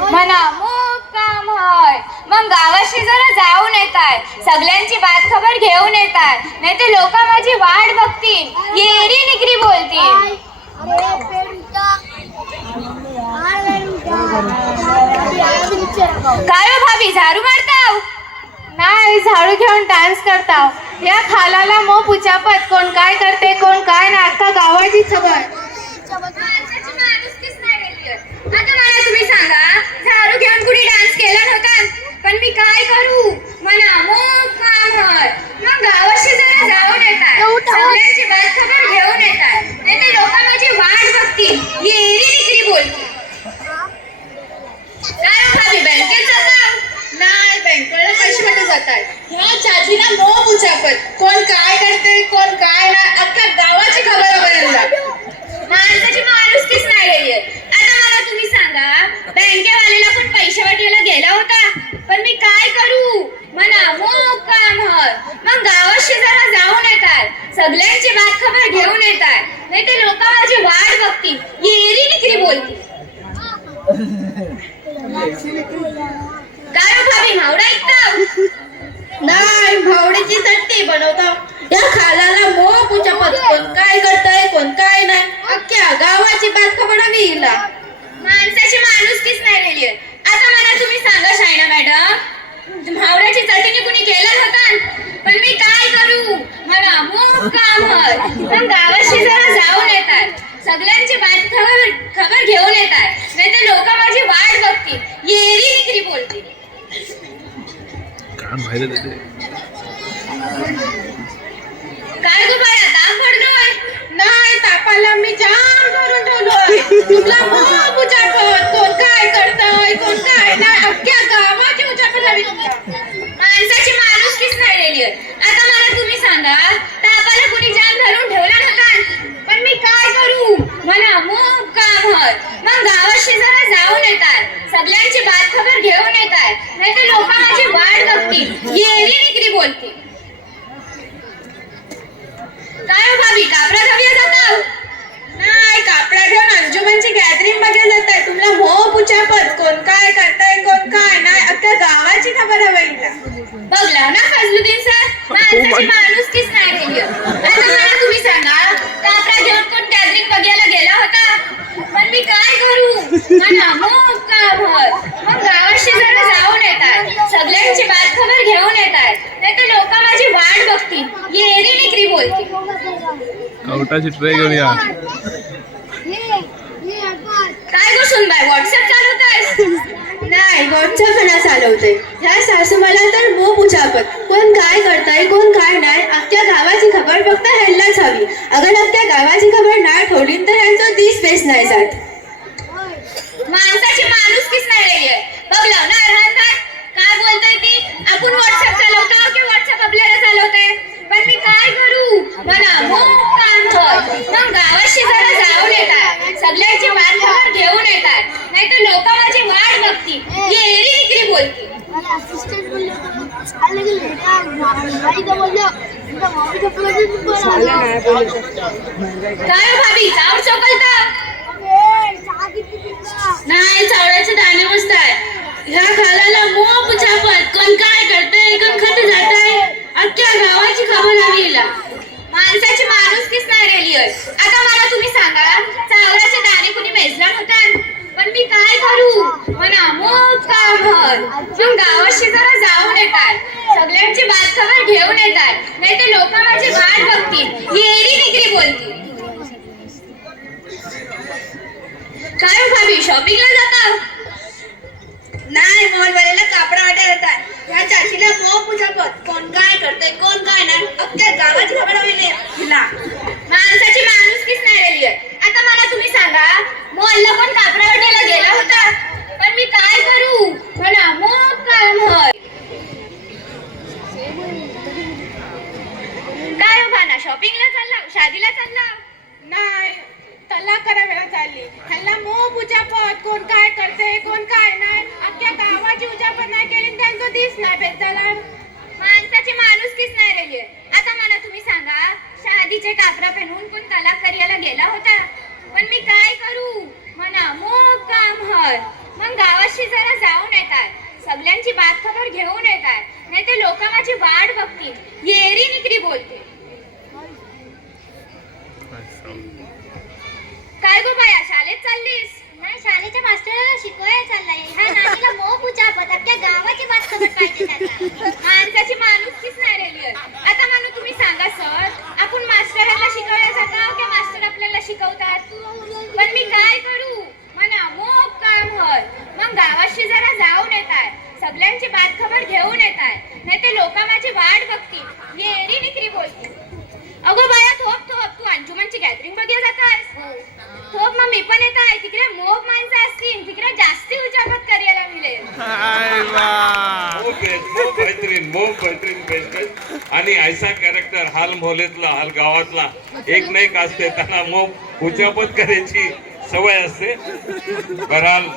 म्हणा मूक काम होय. मग गावाशी जरा जाऊन येताय, सगळ्यांची बात खबर घेऊन येताय, नाही ते लोक माझी वाट बघतील, येरी निगरी बोलतील. काय हो भाभी, झाडू मारताव? नाही, झाडू घेऊन डान्स करताव. या खालाला मो पुचापत कोण काय करते कोण काय ना अख्खा गावाची खबर. माणसाची माणुसकीच नाही राहिली. आता मला तुम्ही सांगा, झाडू घेऊन कुणी डान्स केला नव्हता, पण मी काय करू? म्हणा मूक काम होय. मग गावाशी जरा जाऊन येतात, सगळ्यांची बात खबर घेऊन येतात, नाही ते लोक माझी वाट बघतील, येरी निगरी बोलतील. काय हो भाभी, बँकेत जाता? नाही, बँकेला पैसे कुठे जातात? ह्या चाचीला मो पुचापत कोण काय करते कोण काय ना अख्ख्या गावाची खबर बदलला. माणसाची माणुसकीच नाही राहिली. आता मला तुम्ही सांगा, बँकेवाल्याला पण पैसे वाटायला गेला होता, पण मी काय करू? म्हणा मूक काम होय. मग गावाशी जरा जाऊन येतात, सगळ्यांची बात खबर घेऊन येतात, नाही ते लोक माझी वाट बघतील, येरी निगरी बोलतील. काय हो भाभी, मावडा ऐकताव? नाही, भावडीची चटणी बनवता. या खालाला मो पुचापत कोण काय करतय कोण काय नाही अख्ख्या गावाची बात खबर हवी हिला. माणसाची माणुसकीच नाही राहिली. आता मला तुम्ही सांगा शायना मॅडम, भावड्याची चटणी कुणी केलं होतं, पण मी काय करू? म्हणा मूक काम होय. पण गावाशी जरा जाऊन येतात, सगळ्यांची बात खबर घेऊन येतात, नाही ते लोक माझी वाट बघतील, येरी निगरी बोलतील. काय गो बाया, ताप पडलोय? नाही, तापाला मी जाम करून ठेवलोय. तुला मो पुचापत कोण काय करतय कोण काय नाही अख्ख्या गावाची उचापत हवी तुला. माणसाची माणुसकीच नाही राहिली. आता मला तुम्ही सांगा, तापाला कुणी जाम धरून ठेवला नव्हता, पण मी काय करू? म्हणा मूक काम होय. मग गावाशी जरा जाऊन येतात, सगळ्यांची बात खबर घेऊन येतात, नाही ते लोक माझी वाट बघतील, येरी निगरी बोलतील. काय हो भाभी, कापरा घाव्या जाताव? नाही, कापडा घेऊन अंजुमनची गॅदरिंग मध्ये जाताय. तुला मो पुचापत कोण काय करताय कोण काय नाही अख्ख्या गावाची खबर हवी हिला. बघला ना फजलुद्दीन सर, माणसाची माणुसकीच नाही राहिली. आता मला तुम्ही सांगा, कापरा घेऊन कोण गॅदरिंग बघायला गेला होता, पण मी काय करू? म्हणा मूक काम होय. मग गावाशी जरा जाऊन येतात, सगळ्यांची बात खबर घेऊन येतात, नाही तर लोक माझी वाट बघतील, येरी निगरी बोलतील. कवटाची ट्रे घेऊन या. काय गो सुनबाई, व्हॉट्सअप चालवतायस? नाही, व्हॉट्सअप ना चालवते. ह्या सासू मला तर मो पुचापत कोण काय करताय कोण काय नाही अख्ख्या गावाची खबर फक्त ह्यांनाच हवी. अगर अख्ख्या गावाची खबर नाही ठेवली तर यांचं दिस बेस नाही जात. माणसाची माणुसकीच नाही राहिली. बघला ना अरहान भाई, काय बोलतोय ती? आपण व्हॉट्सअप चालवतो की व्हॉट्सअप आपल्याला चालवतोय? पण मी काय करू? म्हणा मूक काम होय. मग गावाशी जरा जाऊन येतात, सगळ्यांची बात खबर घेऊन येतात, नाही तर लोक माझी वाट बघतील, येरी निगरी बोलतील. काय हो भाभी, चावड चोकलता? नाही, चावड्याचे दाणे मस्त आहे. ह्या खालाला मो पुचापत कोण काय करतय कोण खत जाताय अख्ख्या गावाची खबर हवी हिला. माणसाची माणुसकीच नाही राहिली. आता मला तुम्ही सांगा, चावडाचे दाणे कुणी मेजला नव्हता, पण मी काय करू? म्हणा मूक काम होय. मग गावाशी जरा जाऊन येतात, सगळ्यांची बात खबर घेऊन येतात, नाही तर लोक माझी वाट बघतील, येरी निगरी बोलतील. काय हो भाभी, शॉपिंगला जाता? नाही, मॉलवाल्याला कापडा वाटायला जातात. ह्या चाचीला मो पुचापत कोण काय करतय कोण काय नाही अख्ख्या गावाची खबर हवी हिला. माणसाची माणुसकीच नाही राहिली. आता मला तुम्ही सांगा, मॉलला पण कापडा वाटायला गेला होता, पण मी काय करू? म्हणा मूक काम होय. काय हो भाना, शॉपिंगला चालला, शादीला चालला? नाही, तलाक करायला चालली. ह्याला मो पुचापत कोण काय करते कोण काय नाही अख्ख्या गावाची उचापत नाही केली त्यांचं दिस नाही भेट झाला. माणसाची माणुसकीच नाही राहिली. आता मला तुम्ही सांगा, शादीचे कापरा पहनून कोण तलाक करायला गेला होता, पण मी काय करू? म्हणा मूक काम होय. मग गावाशी जरा जाऊन येतात, सगळ्यांची बात खबर घेऊन येतात, नाही ते लोक माझी वाट बघतील, येरी निकरी बोलतील. काय गो बाया, शाळेत चाललीस? नाही, शाळेच्या मास्टरला शिकवायला चाललाय. ह्या नानीला मोह पुचापत अख्ख्या गावाची बात खबर पाहिजे त्याला. माणसाची माणुसकीच नाही राहिली आहे. आता म्हणून तुम्ही सांगा सर, आपण मास्टरांना शिकवायला जाता की मास्टर आपल्याला शिकवतात? पण मी काय करू म्हणा, मोप काम हल. मग गावाशी जरा जाऊन येतात, सगळ्यांची बात खबर घेऊन येतात, नाही ते लोक माझी वाट बघतील, येरी निकरी बोलतील. अगो बाया, थोप थोप, तू अंजुमनची गॅदरिंग बघायला जातास? थोप, मग मी पण येत आहे. तिकडे मोप माणसं असतील, तिकडे जास्ती उचापत करायला मिळेल. बेहतरीन बेस्ट. आणि ऐसा कॅरेक्टर हाल मोहल्ल्यातला हाल गावातला एक नाही असते, त्यांना मोप उचापत करायची सवय असते. बहरहाल